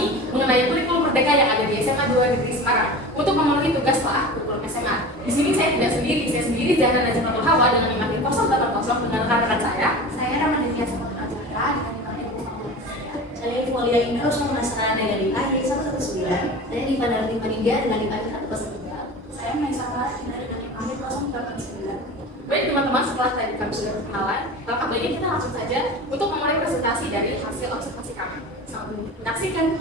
kami mengenai kurikulum merdeka yang ada di SMA 2 Negeri Semarang untuk memenuhi tugas telah kurikulum SMA. Di sini saya tidak sendiri, saya sendiri Zahra Najmatul Hawa dengan IMAN 080 dengan rekan-rekan saya. Saya Ramadhania Saputra Azhara dengan IMAN 080. Saya Mulia Indra Usman Nasrana dengan IMAN 119. Saya Diva Darlima Nindya dengan IMAN 103. Saya Maisara Indra dengan IMAN 089. Baik teman-teman, setelah tadi kami sudah berkenalan, langkah baiknya kita langsung saja untuk memulai presentasi dari hasil observasi kami. Selamat menyaksikan.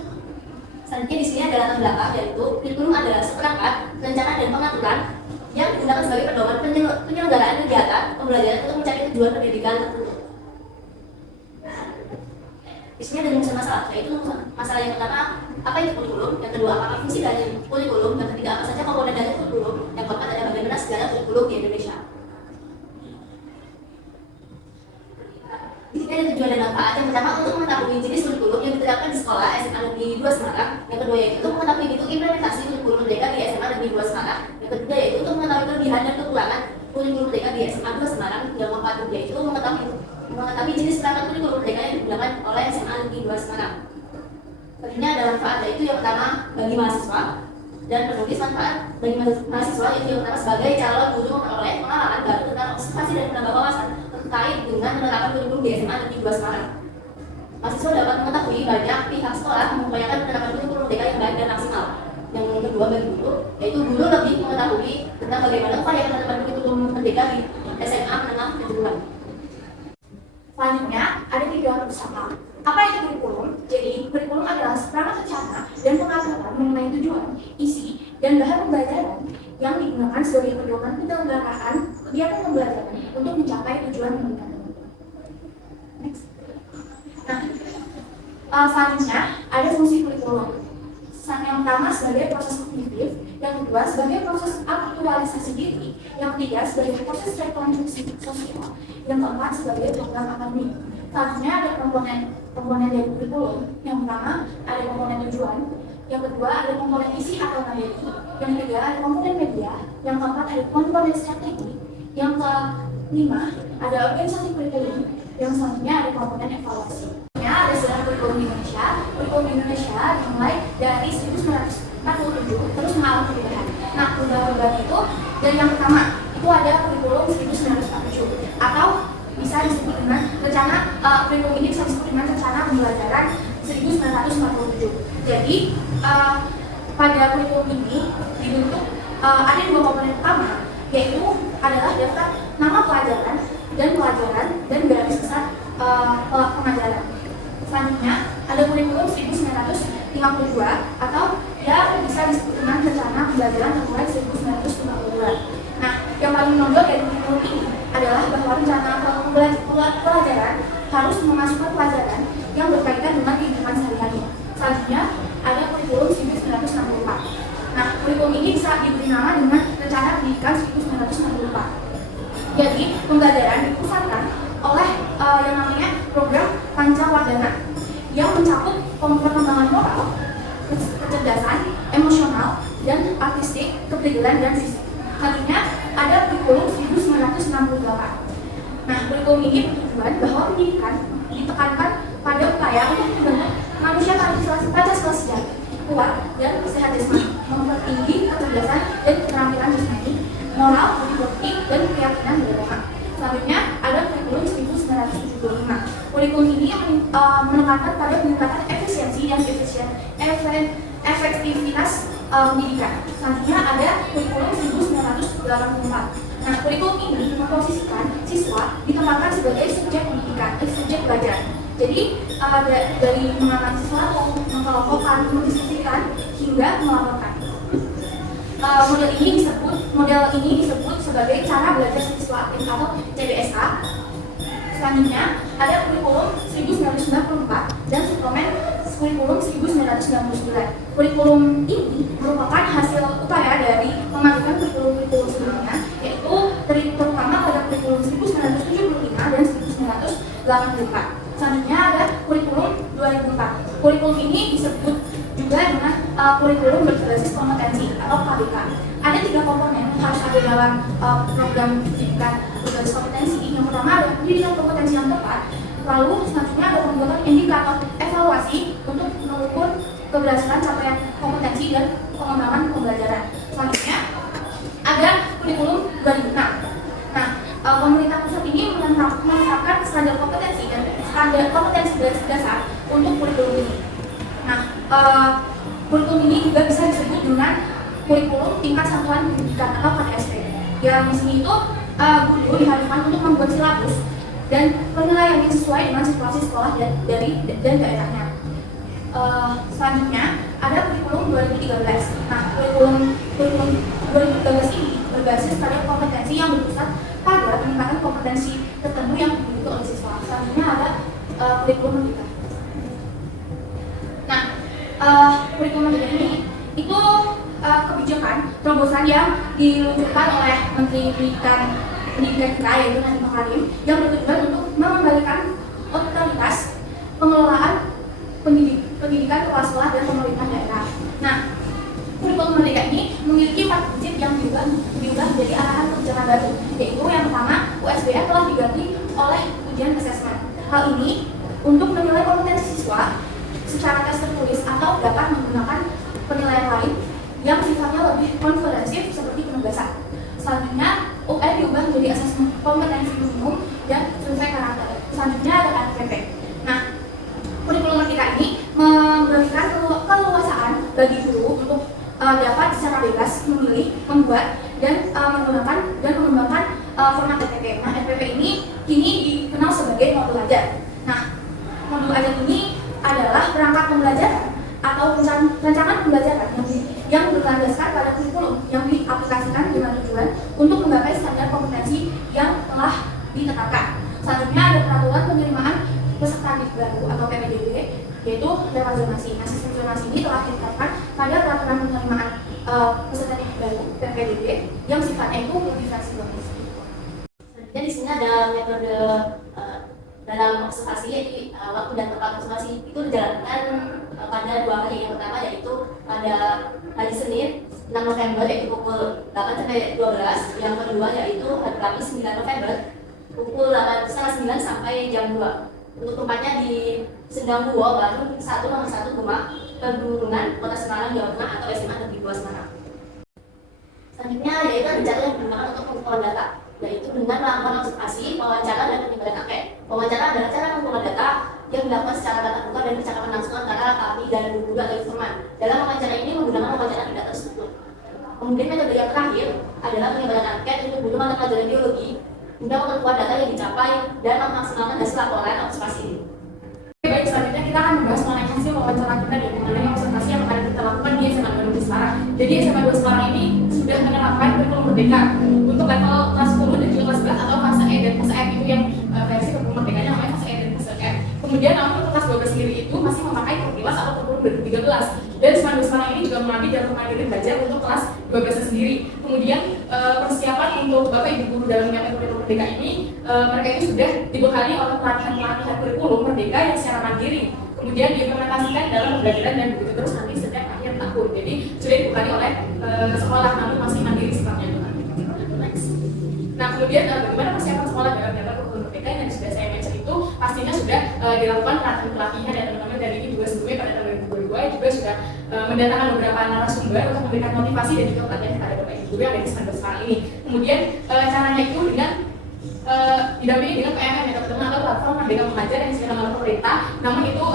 Selanjutnya di sini ada latar belakang, yaitu kurikulum adalah seperangkat rencana dan pengaturan yang digunakan sebagai pedoman penyelenggaraan kegiatan pembelajaran untuk mencapai tujuan pendidikan tertentu. Di sini ada rumus masalah, yaitu masalah yang pertama, apa itu kurikulum, yang kedua apa fungsi dari kurikulum, yang ketiga apa saja komponen dari kurikulum, yang keempat adalah bagaimana segala kurikulum di Indonesia. Di sini ada tujuan dan manfaat. Yang pertama untuk mengetahui jenis kurikulum yang diterapkan di sekolah SMA Negeri 2 Semarang. Yang kedua yaitu untuk mengetahui bentuk implementasi kurikulum merdeka di SMA Negeri 2 Semarang. Yang ketiga yaitu untuk mengetahui kelebihan dan kekurangan kurikulum merdeka di SMA 2 Semarang. Yang keempat yaitu mengetahui jenis perangkat kurikulum merdeka yang digunakan oleh SMA Negeri 2 Semarang. Selanjutnya ada manfaat, yaitu yang pertama bagi mahasiswa dan penulis. Manfaat bagi mahasiswa yaitu yang pertama sebagai calon guru memperoleh pengalaman baru tentang observasi dan menambah wawasan terkait dengan penerapan kurikulum di SMA Negeri 2 Semarang. Mahasiswa dapat mengetahui banyak pihak sekolah mengupayakan penerapan kurikulum merdeka yang baik dan maksimal. Yang kedua bagi guru, yaitu guru lebih mengetahui tentang bagaimana upaya penerapan kurikulum merdeka di SMA menengah kejuruan. Selanjutnya ada 3 bersama. Apa itu kurikulum? Jadi kurikulum adalah seperangkat rencana dan pengaturan mengenai tujuan, isi, dan bahan pembelajaran yang digunakan sebagai pedoman penyelenggaraan kegiatan pembelajaran untuk mencapai tujuan pendidikan. Next. Nah, selanjutnya ada fungsi kurikulum. Yang pertama sebagai proses kognitif, yang kedua sebagai proses aktualisasi diri, yang ketiga sebagai proses rekonstruksi sosial, yang keempat sebagai program akademik. Selanjutnya ada komponen dari kurikulum. Yang pertama ada komponen tujuan, yang kedua ada komponen isi atau materi, yang ketiga ada komponen media, yang keempat ada komponen strategi, yang kelima ada organisasi kurikulum, yang selanjutnya ada komponen evaluasi. Ada sejarah kurikulum di Indonesia. Kurikulum di Indonesia dimulai dari 1947 terus mengalami perubahan. Nah, perubahan itu dari yang pertama itu ada kurikulum 1947 atau bisa disebut dengan rencana kurikulum ini bisa disebut dengan rencana pembelajaran 1947. Jadi pada kurikulum ini dibentuk ada 2 komponen utama, yaitu adalah daftar nama pelajaran dan garis besar pengajaran. Selanjutnya ada kurikulum 1952 atau yang bisa disebut dengan rencana pembelajaran mulai 1952. Nah, yang paling menonjol dari kurikulum ini adalah bahwa rencana pelajaran harus memasukkan pelajaran yang berkaitan dengan kehidupan sehari-hari. Selanjutnya ada kurikulum 1964. Nah, kurikulum ini bisa diberi nama dengan rencana pendidikan 1964. Jadi, pembelajaran dipusatkan oleh yang namanya program Pancawardhana yang mencakup perkembangan moral, kecerdasan, emosional, dan artistik, kepribadian, dan fisik. Selanjutnya ada kurikulum 1968. Nah, kurikulum ini bertujuan bahwa pendidikan ditekankan pada upaya untuk membentuk manusia Pancasila sejati, kuat, dan sehat jasmani, mempertinggi kecerdasan dan keterampilan jasmani, moral, budi pekerti, dan keyakinan beragama. Selanjutnya ada kurikulum 1975. Kurikulum ini menekankan pada peningkatan efisiensi dan efektivitas pendidikan. Selanjutnya ada kurikulum 1984. Nah, kurikulum ini memposisikan siswa ditempatkan sebagai subjek pendidikan, subjek belajar. Jadi dari mengamati sesuatu, mengelompokkan, mendiskusikan, hingga melaporkan. Model ini disebut sebagai cara belajar siswa atau CBSA. Selanjutnya ada kurikulum 1994 dan suplemen kurikulum 1999. Kurikulum ini merupakan hasil upaya dari memadukan kurikulum sebelumnya, yaitu terutama pada kurikulum 1975 dan 1984. Selanjutnya ada kurikulum 2004. Kurikulum ini disebut juga dengan kurikulum berbasis kompetensi atau KBK. Ada 3 komponen yang harus ada dalam program pendidikan berbasis kompetensi. Yang pertama ada pendidikan kompetensi yang tepat. Lalu selanjutnya ada pembuatan indikator evaluasi untuk mengukur keberhasilan capaian kompetensi dan pengembangan pembelajaran. Selanjutnya ada kurikulum 2006. Nah, pemerintah pusat ini menetapkan standar kompetensi dan standar kompetensi dasar untuk kurikulum ini. Nah, kurikulum ini juga bisa disebut dengan kurikulum tingkat satuan pendidikan atau KTSP. Yang di sini itu guru diharuskan untuk membuat silabus dan penilaian yang sesuai dengan situasi sekolah dan daerahnya. Selanjutnya ada kurikulum 2013. Nah, kurikulum 2013 ini berbasis pada kompetensi yang berpusat pada peningkatan kompetensi tertentu yang dimiliki oleh siswa. Selanjutnya ada kurikulum merdeka. Nah, kurikulum merdeka ini itu kebijakan terobosan yang diluncurkan oleh Menteri Pendidikan kita, yaitu Nadiem Makarim, yang bertujuan untuk mengembalikan otoritas pengelolaan pendidikan kepala sekolah dan pemerintah daerah. Nah, kurikulum merdeka ini memiliki 4 prinsip yang diubah menjadi arahan kebijakan baru, yaitu yang pertama, USBN telah diganti oleh ujian asesmen. Hal ini untuk menilai kompetensi siswa secara tes tertulis atau dapat menggunakan penilaian lain yang sifatnya lebih konferensif seperti penugasan. Selanjutnya, UN diubah menjadi asesmen kompetensi umum dan survei karakter. Selanjutnya ada RPP. Nah, kurikulum merdeka ini memberikan keleluasaan bagi guru untuk dapat secara bebas memilih, membuat, dan menggunakan dan mengembangkan format RPP. Nah, RPP ini kini dikenal sebagai modul ajar. Nah, modul ajar ini adalah perangkat pembelajaran atau rancangan pembelajaran yang berlandaskan pada kurikulum yang diaplikasikan dengan tujuan untuk menggapai standar kompetensi yang telah ditetapkan. Selanjutnya ada peraturan penerimaan peserta didik baru atau PPDB, yaitu lewat zonasi. Nah, sistem zonasi ini telah ditetapkan pada peraturan penerimaan peserta didik baru PPDB yang sifatnya itu lebih fleksibel. Selanjutnya di sini ada metode dalam observasi, yaitu waktu dan tempat observasi itu dijalankan pada 2 hari. Yang pertama yaitu pada hari Senin 6 November yaitu pukul 8 sampai 12. Yang kedua yaitu hari Kamis 9 November pukul 8:30 sampai jam 2. Untuk tempatnya di Sendang Buo, Bandung 1 nomor 1 Rumah Perhubungan Kota Semarang, Jawa Tengah atau SMA Negeri 2 Semarang. Selanjutnya yaitu ada cara yang digunakan untuk pengumpulan data, yaitu dengan melakukan observasi, wawancara, dan penyebaran angket. Wawancara adalah cara mengumpulkan data yang dilakukan secara tatap muka dan percakapan langsung antara kami dan guru atau informan. Dalam wawancara ini menggunakan wawancara tidak terstruktur. Kemudian metode yang terakhir adalah penyebaran angket untuk guru mata pelajaran biologi guna memperkuat data yang dicapai dan memaksimalkan hasil laporan observasi ini. Baik, selanjutnya kita akan membahas mengenai hasil wawancara kita dan mengenai observasi yang akan kita lakukan di SMA 2 Semarang. Jadi SMA 2 Semarang ini sudah menerapkan kurikulum merdeka untuk level kelas 10 dan juga kelas 11 atau fase E dan fase F itu yang versi kurikulum merdekanya namanya fase E dan fase F. Kemudian namun untuk kelas 12 sendiri itu masih memakai kurikulum atau kurikulum 2013. Dan SMA 2 Semarang ini juga melalui jalur mandiri belajar untuk kelas 12 sendiri. Kemudian persiapan untuk Bapak Ibu guru dalam menyiapkan kurikulum merdeka ini mereka ini sudah dibekali oleh pelatihan kurikulum merdeka yang secara mandiri. Kemudian diimplementasikan dalam pembelajaran dan begitu terus nanti setiap akhir tahun. Jadi sudah dibekali oleh sekolah, namun masih mandiri sifatnya. Nah, kemudian bagaimana persiapan sekolah dalam menyiapkan kurikulum merdeka yang sudah saya mention itu pastinya sudah dilakukan pelatihan ya teman-teman dari ini juga sebelumnya pada tahun 2022 juga sudah mendatangkan beberapa narasumber untuk memberikan motivasi dan juga pelatihan kepada Bapak Ibu guru yang ada di SMA 2 Semarang ini. Kemudian caranya itu dengan didampingi dengan PMM ya teman-teman, atau platform Merdeka Mengajar yang disediakan oleh pemerintah. Namun itu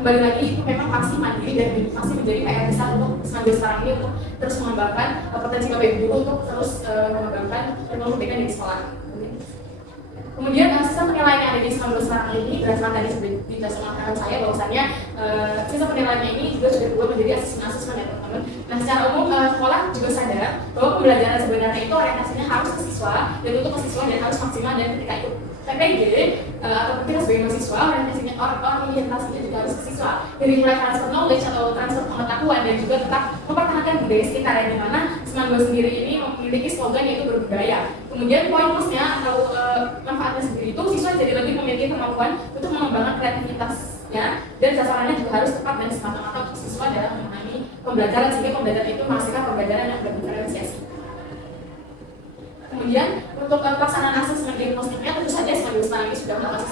kembali lagi itu memang pasti mandiri dan pasti menjadi PR besar untuk SMA 2 Semarang ini untuk terus mengembangkan potensi Bapak Ibu guru untuk terus mengembangkan kurikulum merdeka di sekolah. Kemudian sistem penilaian yang ada di SMA 2 Semarang ini berdasarkan tadi sudah dijelaskan saya bahwasannya sistem penilaiannya ini juga sudah berubah menjadi asesmen ya teman-teman. Nah, secara umum sekolah juga sadar bahwa pembelajaran sebenarnya itu orientasinya harus ke siswa dan untuk ke siswa dan harus maksimal, dan ketika itu PPG atau kita sebagai mahasiswa orientasinya juga harus ke siswa, dari mulai transfer knowledge atau transfer pengetahuan dan juga tetap mempertahankan budaya sekitar yang dimana SMA 2 sendiri ini memiliki slogan yaitu berbudaya. Kemudian poin plusnya atau manfaatnya sendiri itu siswa jadi lebih memiliki kemampuan untuk mengembangkan kreativitasnya dan sasarannya juga harus tepat dan semata-mata untuk siswa dalam memahami pembelajaran sehingga pembelajaran itu menghasilkan pembelajaran yang berdiferensiasi. Kemudian untuk pelaksanaan asesmen diagnostiknya tentu saja SMA 2 Semarang ini sudah melakukan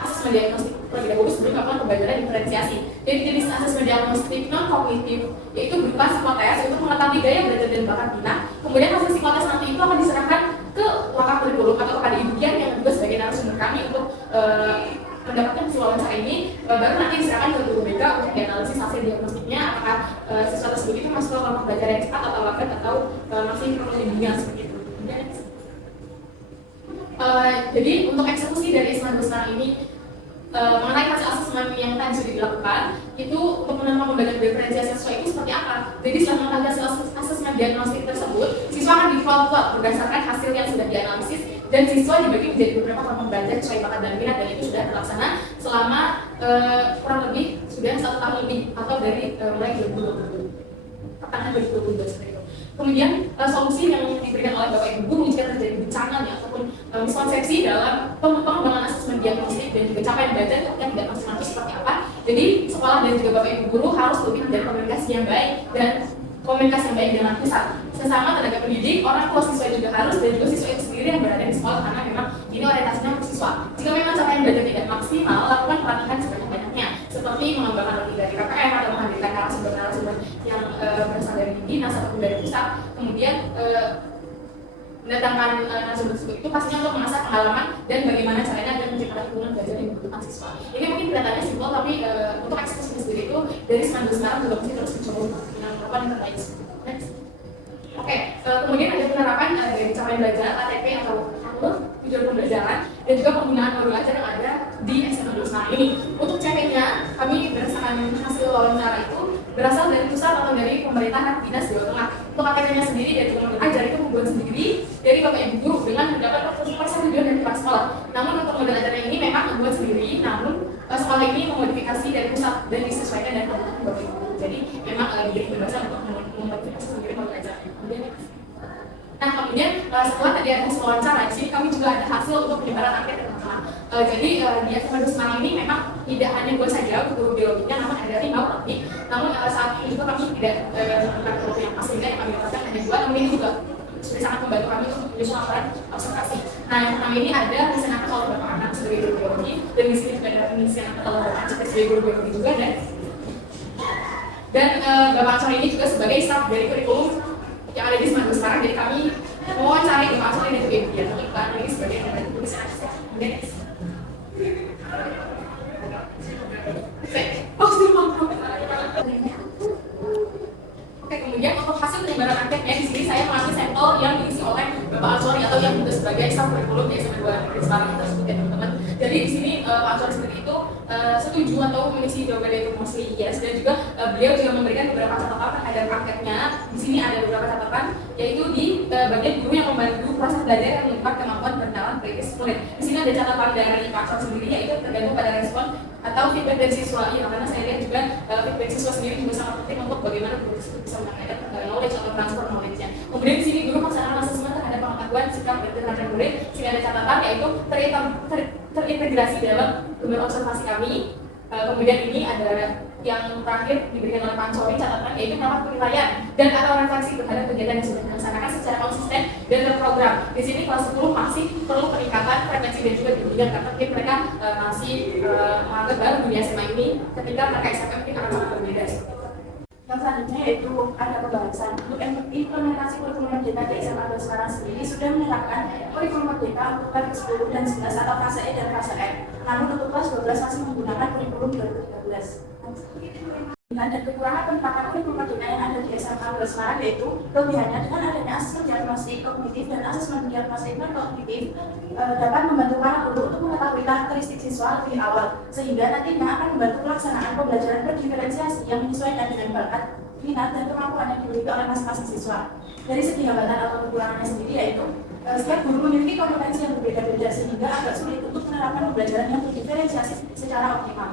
asesmen diagnostik terlebih dahulu sebelum melakukan pembelajaran diferensiasi. Jadi jenis asesmen diagnostik non kognitif yaitu berupa psikotes untuk mengetahui gaya belajar dan bakat Gina. Kemudian hasil psikotes nanti itu akan diserahkan ke wakaf kurikulum atau kepada ibu Dian yang juga sebagai narasumber kami untuk mendapatkan hasil wawancara ini, baru nanti diserahkan ke guru BK untuk dianalisis hasil diagnostiknya apakah siswa tersebut itu masuk ke kelompok belajar yang cepat atau lambat atau masih perlu bimbingan seperti itu. Jadi untuk eksekusi dari asesmen sekarang ini mengenai hasil asesmen yang tadi sudah dilakukan itu untuk menerima pembelajaran diferensiasi siswa itu seperti apa. Jadi setelah mengetahui hasil asesmen diagnostik tersebut, siswa akan dikelompok berdasarkan hasil yang sudah dianalisis dan siswa dibagi menjadi beberapa kelompok belajar sesuai bakat dan minat, dan itu sudah terlaksana selama kurang lebih sudah 1 tahun lebih atau dari mulai 2020 pertengahan 2022 seperti itu. Kemudian solusi yang diberikan oleh Bapak Ibu Guru jika terjadi bencana ataupun miskonsepsi dalam pengembangan asesmen diagnostik dan juga capaian belajar ketika tidak maksimal itu seperti apa. Jadi sekolah dan juga Bapak Ibu Guru harus lebih menjalin komunikasi yang baik dan komunikasi yang baik dengan pusat. Sesama tenaga pendidik, orang tua siswa juga harus dan juga siswa itu sendiri yang berada di sekolah karena memang ini orientasinya untuk siswa. Jika memang capaian belajar tidak maksimal, lakukan pelatihan sebanyak-banyaknya seperti mengembangkan lebih dari KPM atau menghadirkan narasumber-narasumber yang berasal dari dinas ataupun dari pusat. Kemudian mendatangkan narasumber tersebut itu pastinya untuk mengasah pengalaman dan bagaimana caranya agar menciptakan lingkungan belajar yang membutuhkan siswa. Ini mungkin kelihatannya simpel, tapi untuk eksekusi sendiri itu dari sekarang juga mesti terus mencoba dengan penerapan yang terbaik. Oke, kemudian ada penerapan dari capaian belajar ATP atau tujuan pembelajaran dan juga penggunaan modul ajar yang ada di SMA 29 ini. Untuk CP-nya, kami berdasarkan hasil wawancara itu berasal dari pusat atau dari pemerintahan dinas Jawa Tengah. Untuk ATP-nya sendiri dari modul ajar itu membuat sendiri dari Bapak Ibu Guru dengan mendapat persetujuan dari kepala sekolah. Namun untuk modul ajarnya ini memang membuat sendiri, namun sekolah ini memodifikasi dari pusat dan disesuaikan dengan kebutuhan Bapak Ibu. Jadi memang diberi kebebasan untuk memodifikasi sendiri modul ajar. Nah, kemudian setelah tadi ada hasil wawancara, di sini kami juga ada hasil untuk penyebaran angket teman-teman. Jadi di SMA Semarang ini memang tidak hanya gue saja guru biologinya, namun ada 5 lebih. Namun saat ini juga kami tidak melakukan guru yang pasti yang kami dapatkan hanya 2, namun ini juga sudah sangat membantu kami untuk menyusun laporan observasi. Nah, yang pertama ini ada pengisian angkat oleh Bapak Anak sebagai guru biologi, dan di sini juga ada pengisian angkat oleh Bapak Anak sebagai guru biologi juga, dan Bapak Ansor ini juga sebagai staf dari kurikulum yang ada di Semarang. Jadi kami mewawancari Bapak Ansor dan juga Ibu Dian untuk Bapak ini sebagai dari pengisian angkat. Oke, kemudian untuk hasil penyebaran angketnya di sini saya mengambil sampel yang diisi oleh Bapak Ansori atau yang juga sebagai staf kurikulum di SMA 2 Negeri Semarang tersebut ya teman-teman. Jadi di sini Pak Ansori sendiri itu setuju atau mengisi jawaban itu mostly yes, dan juga beliau juga memberikan beberapa catatan terhadap angketnya. Di sini ada beberapa catatan yaitu di bagian guru yang membantu proses belajar yang melibat kemampuan berkenalan kritis murid. Di sini ada catatan dari Pak Ansori sendiri yaitu tergantung pada respon atau feedback dari siswa. Ya, karena saya lihat juga feedback siswa sendiri juga sangat penting untuk bagaimana guru tersebut bisa menyampaikan knowledge atau transfer knowledge-nya. Kemudian di sini guru melaksanakan asesmen terhadap pengetahuan sikap dan terhadap murid. Sini ada catatan yaitu terintegrasi dalam beberapa observasi kami. Kemudian ini ada yang terakhir diberikan oleh Pak Ansori catatan yaitu melakukan penilaian dan atau refleksi terhadap kegiatan yang sudah dilaksanakan secara konsisten dan terprogram. Di sini kelas 10 masih perlu peningkatan frekuensi dan juga bimbingan karena mungkin mereka masih menganggap baru dunia SMA ini ketika mereka SMP mungkin akan sangat berbeda. Yang selanjutnya yaitu ada pembahasan untuk implementasi kurikulum merdeka di SMA sekarang sendiri sudah menerapkan kurikulum merdeka untuk kelas 10 dan 11 atau fase E dan fase F. Namun untuk kelas 12 masih menggunakan kurikulum 2013. Dan kekurangan penerapan kurikulum merdeka yang ada di SMA sekarang yaitu kelebihannya dengan adanya asesmen diagnostik kognitif dan asesmen diagnostik non kognitif dapat membantu para guru untuk mengetahui karakteristik siswa lebih awal, sehingga nantinya akan membantu pelaksanaan pembelajaran berdiferensiasi yang menyesuaikan dengan bakat, minat, dan kemampuan yang dimiliki oleh masing-masing siswa. Dari segi hambatan atau kekurangannya sendiri yaitu setiap guru memiliki kompetensi yang berbeda-beda sehingga agak sulit untuk menerapkan pembelajaran yang berdiferensiasi secara optimal.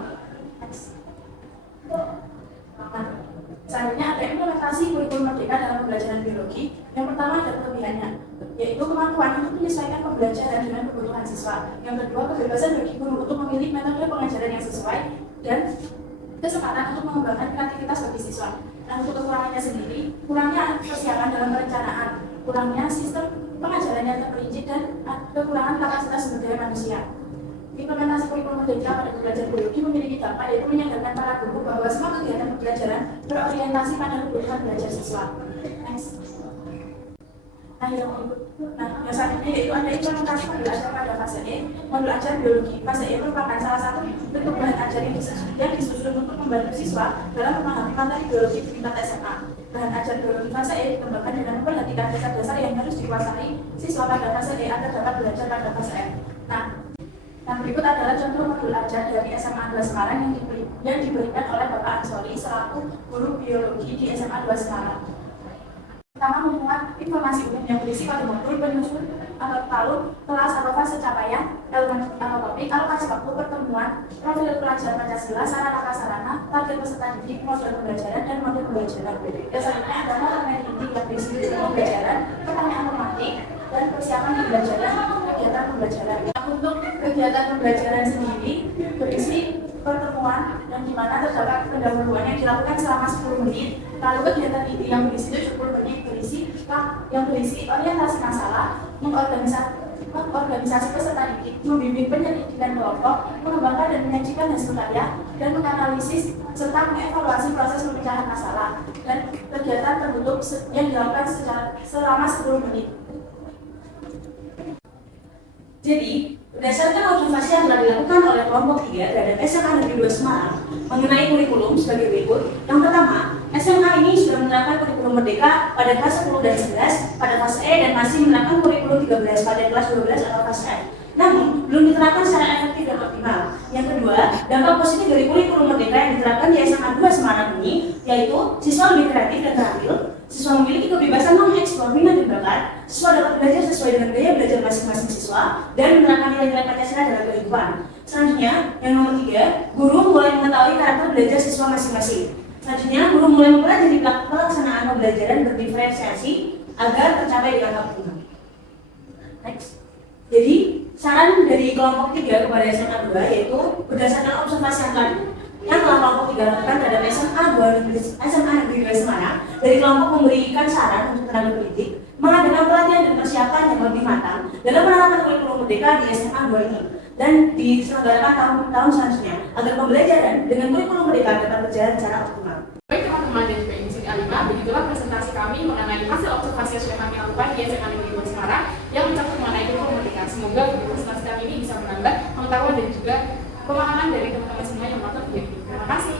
Nah, selanjutnya ada implementasi kurikulum merdeka dalam pembelajaran biologi. Yang pertama ada kelebihannya, yaitu kemampuan untuk menyesuaikan pembelajaran dengan kebutuhan siswa. Yang kedua, kebebasan bagi guru untuk memilih metode pengajaran yang sesuai dan kesempatan untuk mengembangkan kreativitas bagi siswa. Nah, untuk kekurangannya sendiri, kurangnya persiapan dalam perencanaan, kurangnya sistem pengajaran yang terperinci, dan kekurangan kapasitas sumber daya manusia. Implementasi kurikulum merdeka pada pembelajaran biologi memiliki dampak yaitu menyadarkan para guru bahwa semua kegiatan pembelajaran berorientasi pada kebutuhan belajar siswa. Next. Nah, yang selanjutnya yaitu ada implementasi modul ajar pada fase E. Modul ajar biologi fase E merupakan salah satu bentuk bahan ajar yang disusun untuk membantu siswa dalam memahami materi biologi di tingkat SMA. Bahan ajar biologi fase E dikembangkan dengan memperhatikan dasar-dasar yang harus dikuasai siswa pada fase E agar dapat belajar pada fase F. Nah, berikut adalah contoh modul ajar dari SMA 2 Semarang yang diberikan oleh Bapak Ansori selaku guru biologi di SMA 2 Semarang. Pertama, memuat informasi umum yang berisi pada modul penyusun atau taluk, kelas atau fase capaian, elemen atau topik, alokasi waktu, pertemuan, profil pelajaran Pancasila, sarana prasarana, target peserta didik, model pembelajaran, dan model pembelajaran. Yang selanjutnya adalah materi inti yang berisi pembelajaran, pertanyaan tematik, dan persiapan pembelajaran, kegiatan pembelajaran. Untuk kegiatan pembelajaran sendiri berisi pertemuan yang dimana terdapat pendahuluan yang dilakukan selama 10 menit. Lalu kegiatan inti yang berisi 70 menit berisi orientasi masalah, mengorganisasi peserta didik, membimbing penyelidikan kelompok, mengembangkan dan menyajikan hasil karya, dan menganalisis serta mengevaluasi proses pemecahan masalah. Dan kegiatan tertutup yang dilakukan selama 10 menit. Jadi, berdasarkan observasi yang telah dilakukan oleh kelompok 3 terhadap SMA Negeri 2 Semarang mengenai kurikulum sebagai berikut. Yang pertama, SMA ini sudah menerapkan kurikulum merdeka pada kelas 10 dan 11 pada fase E dan masih menerapkan kurikulum 13 pada kelas 12 atau fase F. Namun, belum diterapkan secara efektif dan optimal. Yang kedua, dampak positif dari kurikulum merdeka yang diterapkan di SMA 2 Semarang ini yaitu siswa lebih kreatif dan terampil, siswa memiliki kebebasan mengeksplor minat dan bakat, siswa dapat belajar sesuai dengan gaya belajar masing-masing siswa, dan menerapkan nilai-nilai Pancasila dalam kehidupan. Selanjutnya, yang nomor 3, guru mulai mengetahui karakter belajar siswa masing-masing. Selanjutnya, guru mulai mempelajari pelaksanaan pembelajaran berdiferensiasi agar tercapai dengan optimal. Next. Jadi, saran dari kelompok 3 kepada SMA 2 yaitu berdasarkan observasi yang telah kelompok 3 lakukan terhadap SMA Negeri 2 Semarang. Dari kelompok memberikan saran untuk tenaga pendidik mengadakan pelatihan dan persiapan yang lebih matang dalam menerapkan kurikulum merdeka di SMA 2 ini dan diselenggarakan tahun-tahun selanjutnya agar pembelajaran dengan kurikulum merdeka dapat berjalan secara optimal. Baik teman-teman dan juga Industri A5, begitulah presentasi kami mengenai hasil observasi yang sudah kami lakukan di SMA Negeri 2 Semarang yang mencakup mengenai kurikulum merdeka. Semoga presentasi kami ini bisa menambah pengetahuan dan juga pemahaman dari teman-teman semua yang menonton video ini. Terima kasih.